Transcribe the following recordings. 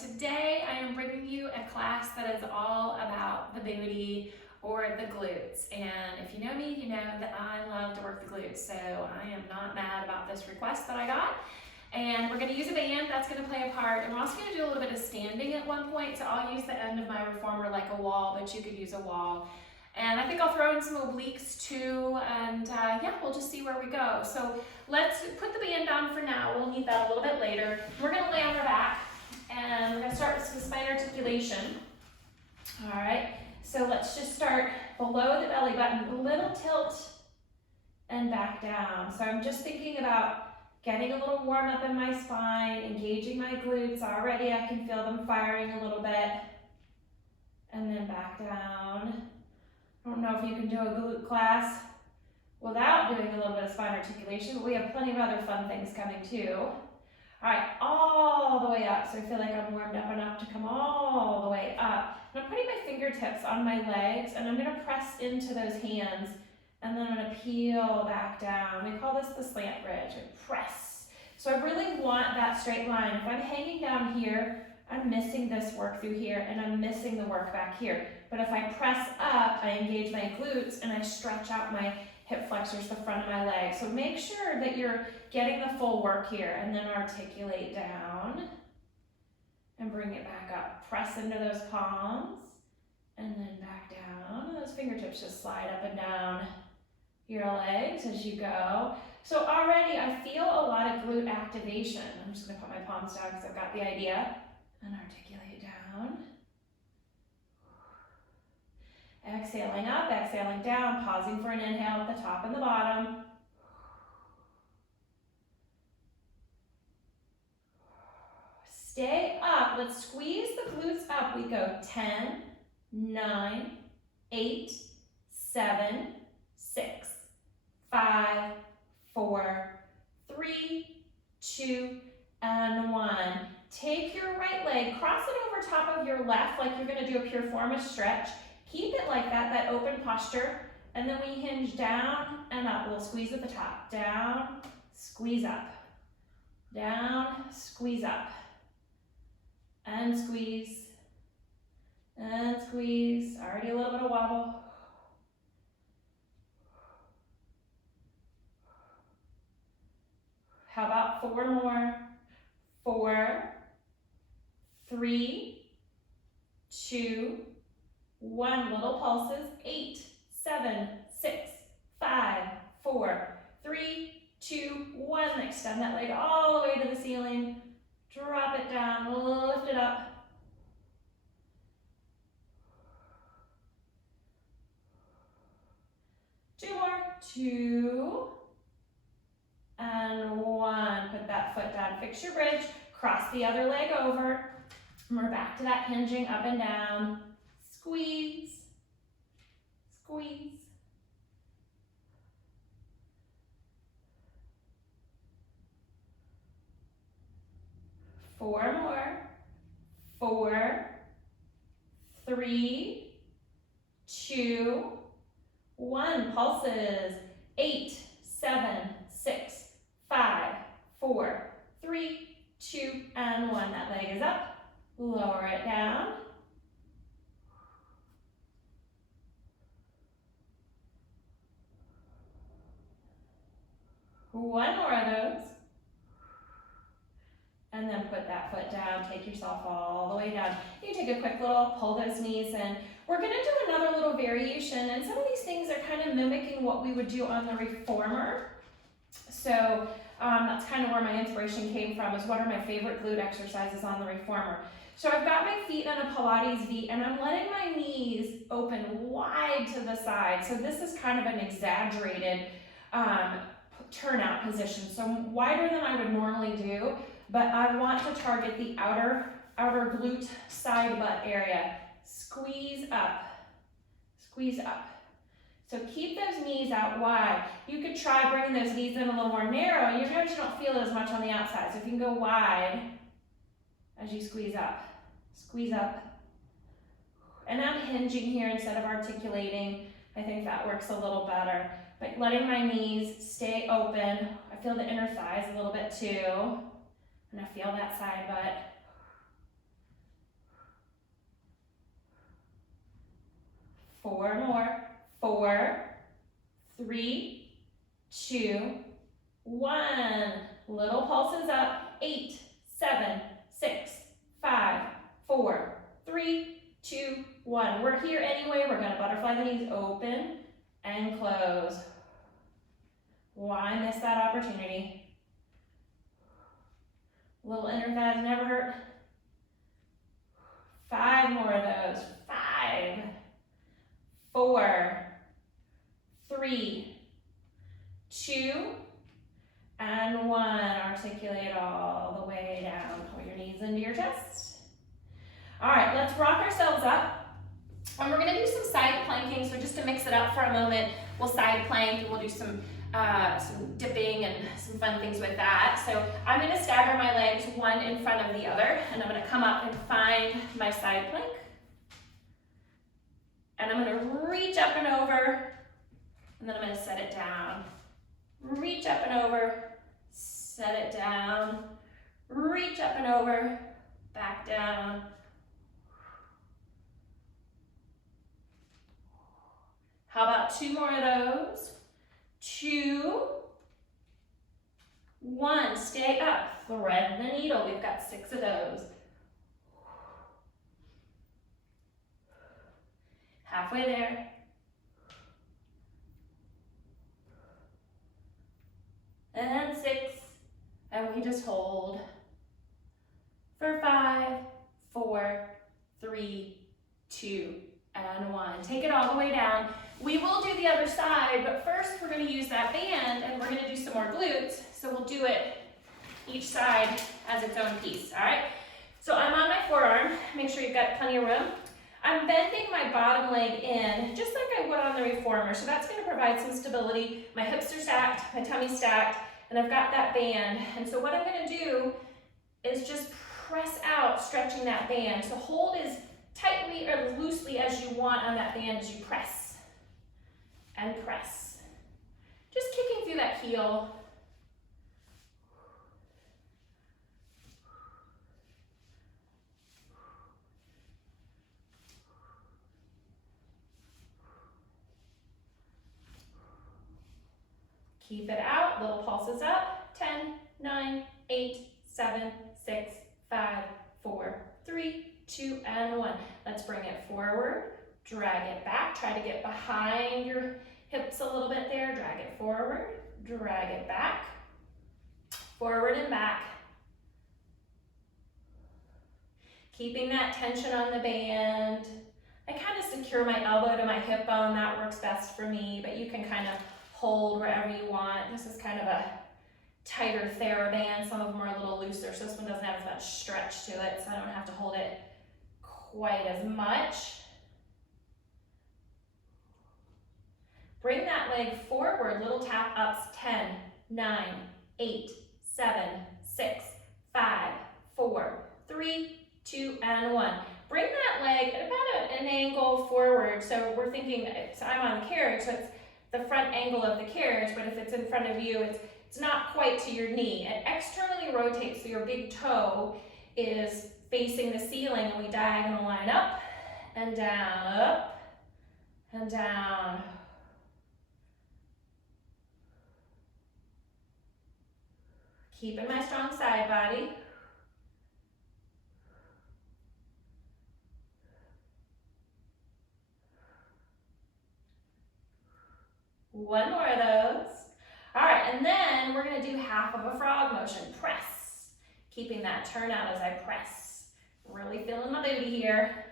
today I am bringing you a class that is all about the booty or the glutes. And if you know me, you know that I love to work the glutes. So I am not mad about this request that I got. And we're going to use a band that's going to play a part. And we're also going to do a little bit of standing at one point. So I'll use the end of my reformer like a wall, but you could use a wall. And I think I'll throw in some obliques too, and yeah, we'll just see where we go. So let's put the band on for now. We'll need that a little bit later. We're gonna lay on our back, and we're gonna start with some spine articulation. All right, so let's just start below the belly button, a little tilt and back down. So I'm just thinking about getting a little warm up in my spine, engaging my glutes. Already I can feel them firing a little bit, and then back down. I don't know if you can do a glute class without doing a little bit of spine articulation, but we have plenty of other fun things coming too. All right, all the way up. So I feel like I'm warmed up enough to come all the way up. And I'm putting my fingertips on my legs, and I'm gonna press into those hands, and then I'm gonna peel back down. We call this the slant bridge, I press. So I really want that straight line. If I'm hanging down here, I'm missing this work through here, and I'm missing the work back here. But if I press up, I engage my glutes, and I stretch out my hip flexors, the front of my leg. So make sure that you're getting the full work here, and then articulate down, and bring it back up. Press into those palms, and then back down. And those fingertips just slide up and down your legs as you go. So already I feel a lot of glute activation. I'm just gonna put my palms down because I've got the idea. And articulate down. Exhaling up, exhaling down, pausing for an inhale at the top and the bottom. Stay up. Let's squeeze the glutes up. We go 10, 9, 8, 7, 6, 5, 4, 3, 2, and 1. Take your right leg, cross it over top of your left like you're gonna do a piriformis stretch. Keep it like that, that open posture, and then we hinge down and up. We'll squeeze at the top. Down, squeeze up. Down, squeeze up. And squeeze. And squeeze. Already a little bit of wobble. How about 4 more? 4, 3, 2, 1. Little pulses. 8, 7, 6, 5, 4, 3, 2, 1. Extend that leg all the way to the ceiling. Drop it down. Lift it up. Two more. 2 and 1. Put that foot down. Fix your bridge. Cross the other leg over. And we're back to that hinging up and down. Squeeze. Squeeze. Four more. 4, 3, 2, 1. Pulses. 8, 7, 6, 5, 4, 3, 2, and 1. That leg is up. Lower it down. One more of those. And then put that foot down. Take yourself all the way down. You take a quick little pull those knees in. We're going to do another little variation, and some of these things are kind of mimicking what we would do on the reformer. So that's kind of where my inspiration came from, is what are my favorite glute exercises on the reformer. So I've got my feet in a Pilates V, and I'm letting my knees open wide to the side. So this is kind of an exaggerated turnout position. So wider than I would normally do, but I want to target the outer glute side butt area. Squeeze up, squeeze up. So keep those knees out wide. You could try bringing those knees in a little more narrow. You notice you don't feel it as much on the outside. So if you can go wide as you squeeze up. Squeeze up. And I'm hinging here instead of articulating. I think that works a little better. But letting my knees stay open. I feel the inner thighs a little bit too. And I feel that side butt. 4 more. 4, 3, 2, 1. Little pulses up. 8, 7, 6, 5, 4, 3, 2, 1. We're here anyway. We're going to butterfly the knees, open and close. Why miss that opportunity? Little inner thighs never hurt. 5 more of those. 5, 4, 3, 2, and 1. Articulate all the way down. Pull your knees into your chest. All right, let's rock ourselves up. And we're gonna do some side planking. So just to mix it up for a moment, we'll side plank and we'll do some dipping and some fun things with that. So I'm gonna stagger my legs one in front of the other, and I'm gonna come up and find my side plank. And I'm gonna reach up and over, and then I'm gonna set it down. Reach up and over, set it down. Reach up and over, back down. How about 2 more of those? 2, 1, stay up, thread the needle. We've got 6 of those. Halfway there. And 6, and we just hold for 5, 4, 3, 2, and 1. Take it all the way down. We will do the other side, but first we're going to use that band and we're going to do some more glutes. So we'll do it each side as its own piece, all right? So I'm on my forearm. Make sure you've got plenty of room. I'm bending my bottom leg in, just like I would on the reformer. So that's going to provide some stability. My hips are stacked, my tummy's stacked, and I've got that band. And so what I'm going to do is just press out, stretching that band. So hold as tightly or loosely as you want on that band as you press. And press. Just kicking through that heel. Keep it out, little pulses up. 10, 9, 8, 7, 6, 5, 4, 3, 2, and 1. Let's bring it forward. Drag it back. Try to get behind your hips a little bit there. Drag it forward. Drag it back. Forward and back. Keeping that tension on the band. I kind of secure my elbow to my hip bone. That works best for me, but you can kind of hold wherever you want. This is kind of a tighter TheraBand. Some of them are a little looser, so this one doesn't have as much stretch to it, so I don't have to hold it quite as much. Bring that leg forward, little tap ups. 10, 9, 8, 7, 6, 5, 4, 3, 2, and 1. Bring that leg at about an angle forward. So we're thinking, so I'm on the carriage, so it's the front angle of the carriage, but if it's in front of you, it's not quite to your knee. It externally rotates, so your big toe is facing the ceiling, and we diagonal line up and down, up and down. Keeping my strong side body. One more of those. All right, and then we're gonna do half of a frog motion. Press. Keeping that turn out as I press. Really feeling my booty here.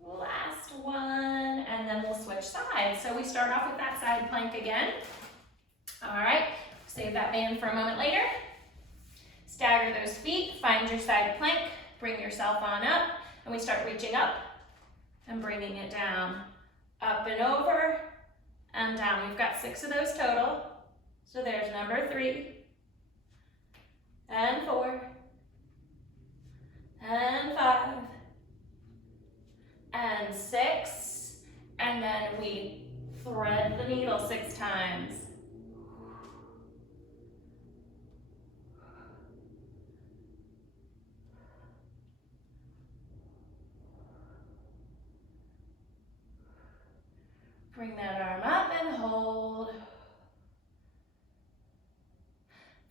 Last one, and then we'll switch sides. So we start off with that side plank again. All right, save that band for a moment later. Stagger those feet, find your side plank, bring yourself on up, and we start reaching up and bringing it down. Up and over and down. We've got 6 of those total. So there's number 3 and 4 and 5 and 6, and then we thread the needle 6 times. Bring that arm up and hold.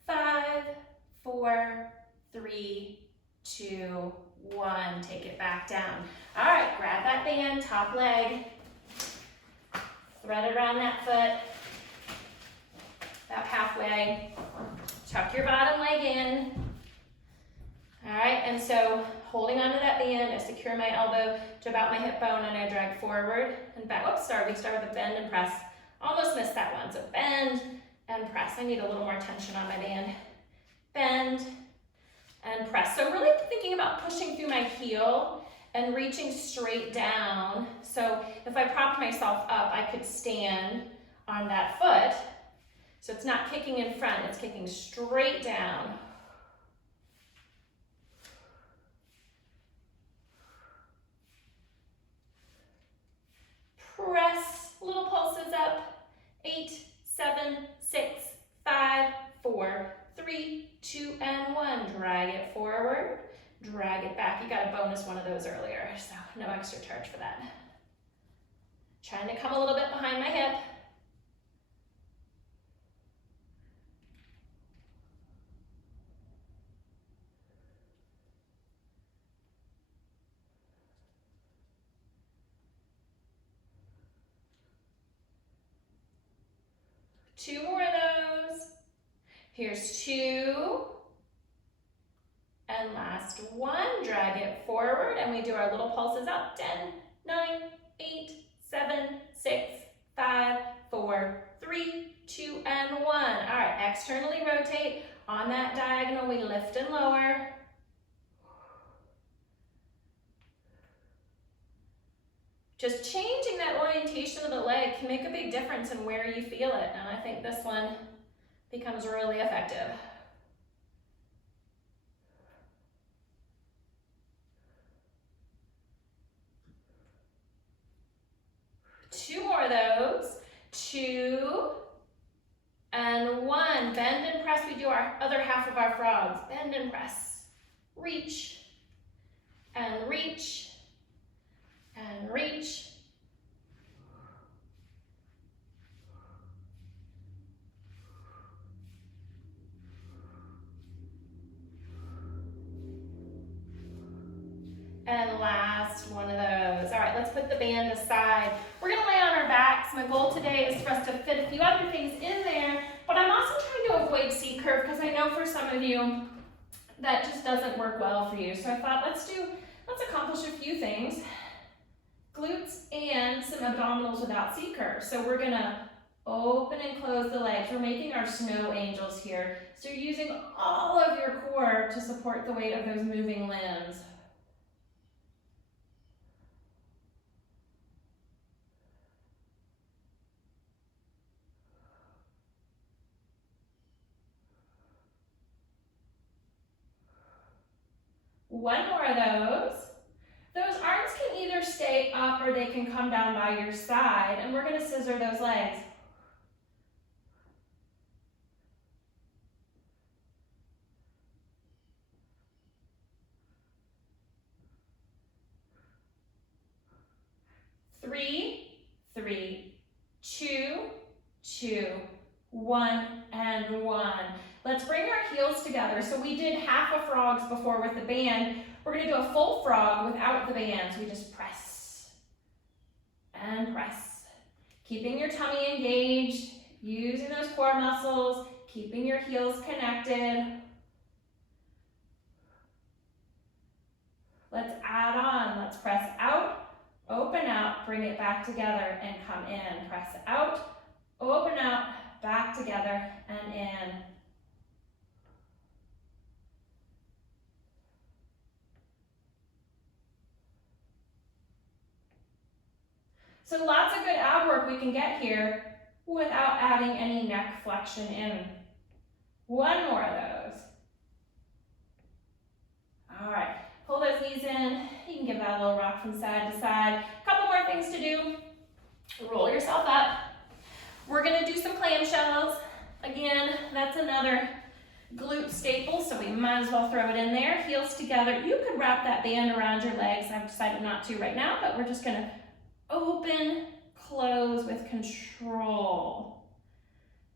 5, 4, 3, 2, 1. Take it back down. All right, grab that band, top leg. Thread around that foot. About halfway. Tuck your bottom leg in. All right, and so holding onto that band, I secure my elbow to about my hip bone and I drag forward and back. Oops, sorry, we start with a bend and press. Almost missed that one. So bend and press. I need a little more tension on my band. Bend and press. So really thinking about pushing through my heel and reaching straight down. So if I propped myself up, I could stand on that foot. So it's not kicking in front, it's kicking straight down. Press, little pulses up. 8, 7, 6, 5, 4, 3, 2, and 1. Drag it forward, drag it back. You got a bonus one of those earlier, so no extra charge for that. Trying to come a little bit behind my hip. Two more of those. Here's 2. And last one. Drag it forward and we do our little pulses up. 10, 9, 8, 7, 6, 5, 4, 3, 2, and 1. All right, externally rotate. On that diagonal, we lift and lower. Just changing that orientation of the leg can make a big difference in where you feel it, and I think this one becomes really effective. Two more of those. 2 and 1. Bend and press. We do our other half of our frogs. Bend and press. Reach and reach and reach. And last one of those. All right, let's put the band aside. We're gonna lay on our backs. My goal today is for us to fit a few other things in there, but I'm also trying to avoid C-curve because I know for some of you that just doesn't work well for you. So I thought let's accomplish a few things. Glutes and some abdominals without C-curve. So we're gonna open and close the legs. We're making our snow angels here. So you're using all of your core to support the weight of those moving limbs. One more of those. Those arms can either stay up or they can come down by your side, and we're going to scissor those legs. Three, 2, 2, 1, and 1. Let's bring our heels together. So we did half a frogs before with the band. We're going to do a full frog without the band. So we just press and press. Keeping your tummy engaged, using those core muscles, keeping your heels connected. Let's add on. Let's press out, open out, bring it back together, and come in. Press out, open out, back together, and in. So lots of good ab work we can get here without adding any neck flexion in. One more of those. All right, pull those knees in. You can give that a little rock from side to side. A couple more things to do. Roll yourself up. We're gonna do some clamshells. Again, that's another glute staple, so we might as well throw it in there. Heels together. You could wrap that band around your legs. I've decided not to right now, but we're just gonna open, close with control.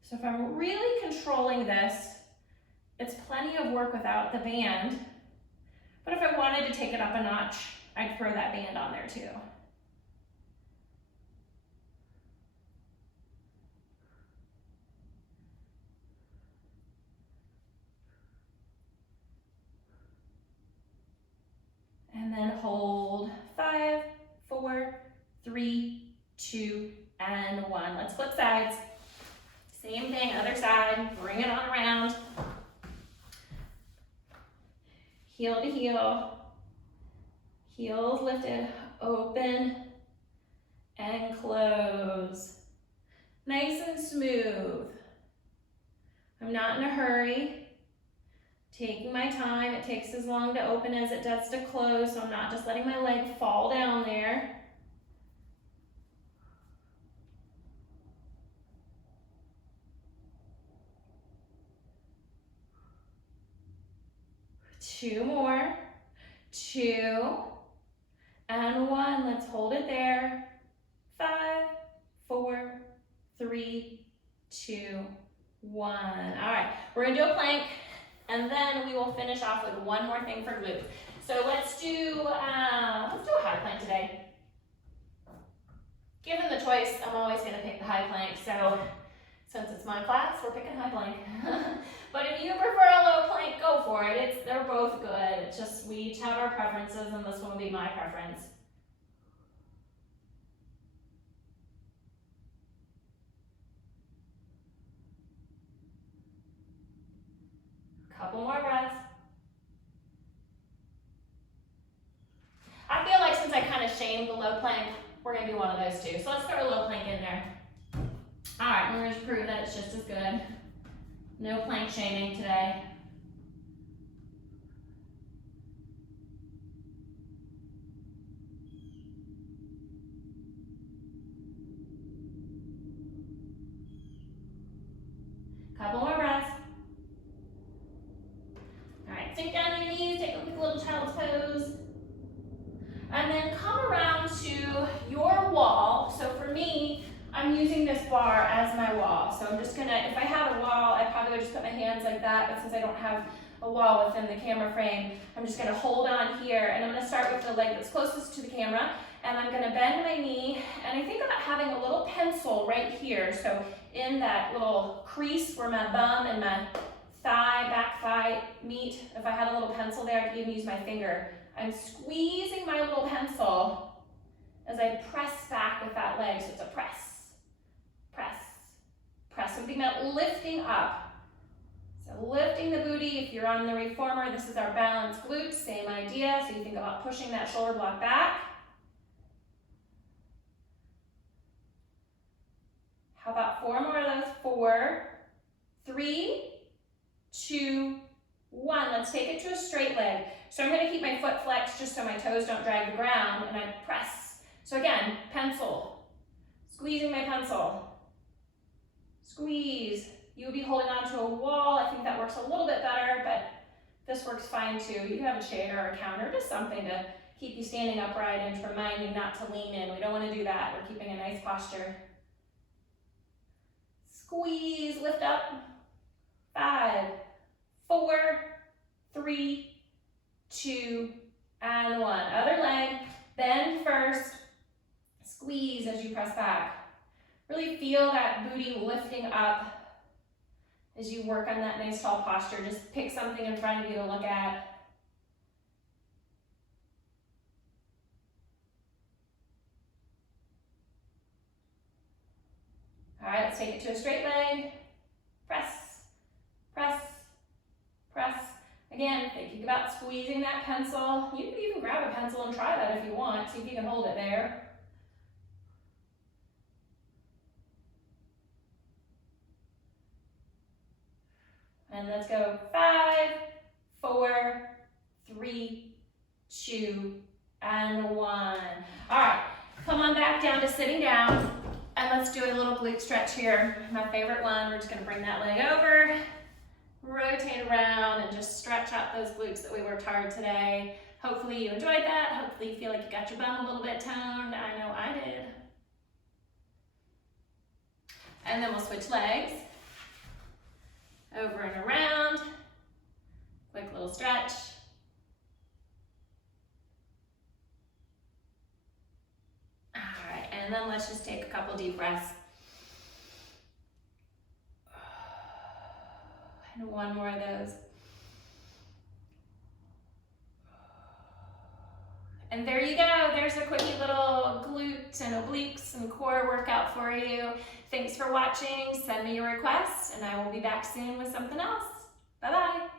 So if I'm really controlling this, it's plenty of work without the band. But if I wanted to take it up a notch, I'd throw that band on there too. And then hold 5, 4, 3, 2, and 1. Let's flip sides. Same thing, other side, bring it on around. Heel to heel, heels lifted, open and close. Nice and smooth. I'm not in a hurry. Taking my time, it takes as long to open as it does to close, so I'm not just letting my leg fall down there. Two more, 2, and 1. Let's hold it there. 5, 4, 3, 2, 1. All right, we're gonna do a plank, and then we will finish off with one more thing for glutes. So let's do a high plank today. Given the choice, I'm always gonna pick the high plank, so since it's my class, we're picking high plank. But if you prefer a low plank, go for it. They're both good. It's just we each have our preferences, and this one will be my preference. Couple more breaths. I feel like since I kind of shamed the low plank, we're gonna do one of those too. So let's throw a low plank in there. All right, we're gonna prove that it's just as good. No plank shaming today. Couple more breaths. All right, sink down on your knees, take a quick little child's pose. And then come around to your wall. So for me, I'm using this bar as my wall. So I'm just gonna, if I had a wall, I probably would just put my hands like that, but since I don't have a wall within the camera frame, I'm just gonna hold on here, and I'm gonna start with the leg that's closest to the camera, and I'm gonna bend my knee, and I think about having a little pencil right here. So in that little crease where my bum and my back thigh meet, if I had a little pencil there, I could even use my finger. I'm squeezing my little pencil as I press back with that leg, so it's a press, press, press. So think about lifting up. So lifting the booty. If you're on the reformer, this is our balanced glutes, same idea. So you think about pushing that shoulder block back. How about 4 more of those? 4, 3, 2, 1. Let's take it to a straight leg. So I'm going to keep my foot flexed just so my toes don't drag the ground, and I press. So again, pencil, squeezing my pencil, squeeze. You would be holding onto a wall. I think that works a little bit better, but this works fine too. You have a chair or a counter, just something to keep you standing upright and to remind you not to lean in. We don't want to do that. We're keeping a nice posture. Squeeze, lift up. 5, 4, 3, 2, and 1. Other leg, bend first, squeeze as you press back. Really feel that booty lifting up as you work on that nice tall posture. Just pick something in front of you to look at. All right, let's take it to a straight leg. Press, press, press. Again, think about squeezing that pencil. You can even grab a pencil and try that if you want. See if you can hold it there. And let's go 5, 4, 3, 2, and 1. All right, come on back down to sitting down. And let's do a little glute stretch here. My favorite one. We're just gonna bring that leg over, rotate around, and just stretch out those glutes that we worked hard today. Hopefully you enjoyed that. Hopefully you feel like you got your bum a little bit toned. I know I did. And then we'll switch legs. Over and around. Quick little stretch. All right, and then let's just take a couple deep breaths. And one more of those. And there you go. There's a quickie little glute and obliques and core workout for you. Thanks for watching. Send me your requests, and I will be back soon with something else. Bye-bye.